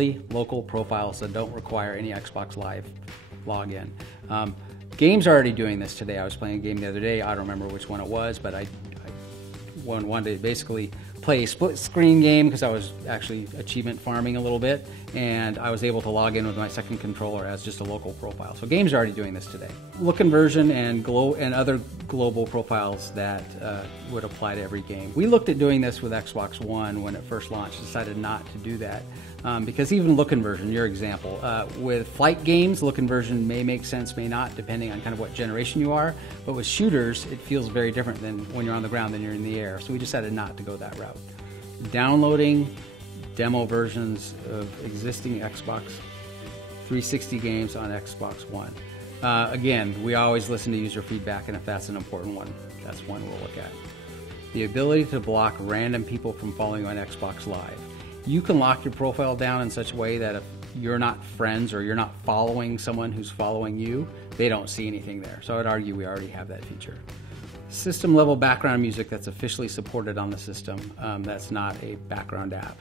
fully local profiles that don't require any Xbox Live login. Games are already doing this today. I was playing a game the other day. I don't remember which one it was, but I wanted to basically play a split screen game because I was actually achievement farming a little bit, and I was able to log in with my second controller as just a local profile. So games are already doing this today. Look inversion and other global profiles that would apply to every game. We looked at doing this with Xbox One when it first launched, decided not to do that. Because even look inversion, your example, with flight games, look inversion may make sense, may not, depending on kind of what generation you are. But with shooters, it feels very different than when you're on the ground than you're in the air. So we decided not to go that route. Downloading demo versions of existing Xbox 360 games on Xbox One. Again, we always listen to user feedback, and if that's an important one, that's one we'll look at. The ability to block random people from following you on Xbox Live. You can lock your profile down in such a way that if you're not friends or you're not following someone who's following you, they don't see anything there. So I would argue we already have that feature. System level background music that's officially supported on the system. That's not a background app.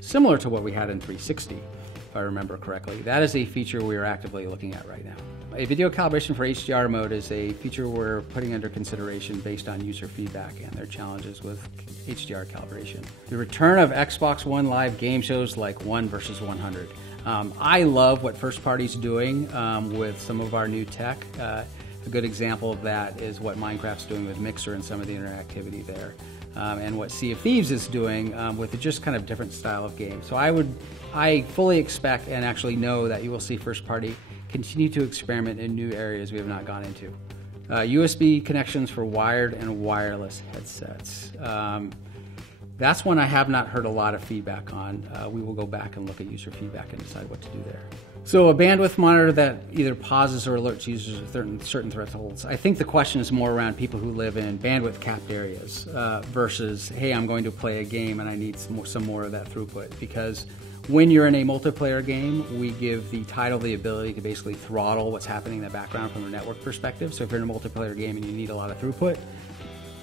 Similar to what we had in 360, if I remember correctly. That is a feature we are actively looking at right now. A video calibration for HDR mode is a feature we're putting under consideration based on user feedback and their challenges with HDR calibration. The return of Xbox One Live game shows like 1 versus 100. I love what first party's doing with some of our new tech. A good example of that is what Minecraft's doing with Mixer and some of the interactivity there. And what Sea of Thieves is doing with just kind of different style of game. So I fully expect and actually know that you will see first party continue to experiment in new areas we have not gone into. USB connections for wired and wireless headsets. That's one I have not heard a lot of feedback on. We will go back and look at user feedback and decide what to do there. So a bandwidth monitor that either pauses or alerts users of certain thresholds. I think the question is more around people who live in bandwidth capped areas versus, hey, I'm going to play a game and I need some more of that throughput. Because when you're in a multiplayer game, we give the title the ability to basically throttle what's happening in the background from a network perspective. So if you're in a multiplayer game and you need a lot of throughput,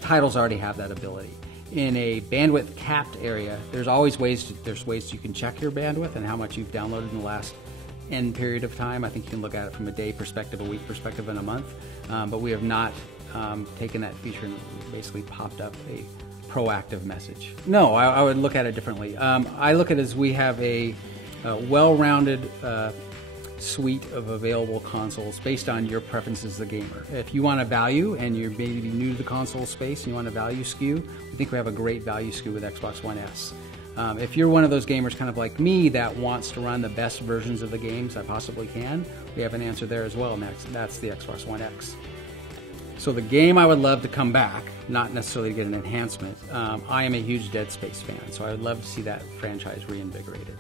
titles already have that ability. In a bandwidth capped area, there's ways you can check your bandwidth and how much you've downloaded in the last end period of time. I think you can look at it from a day perspective, a week perspective, and a month. But we have not taken that feature and basically popped up a proactive message. No, I would look at it differently. I look at it as we have a well-rounded suite of available consoles based on your preferences as a gamer. If you want a value and you're maybe new to the console space and you want a value SKU, I think we have a great value SKU with Xbox One S. If you're one of those gamers kind of like me that wants to run the best versions of the games I possibly can, we have an answer there as well, and that's the Xbox One X. So the game I would love to come back, not necessarily to get an enhancement, I am a huge Dead Space fan, so I would love to see that franchise reinvigorated.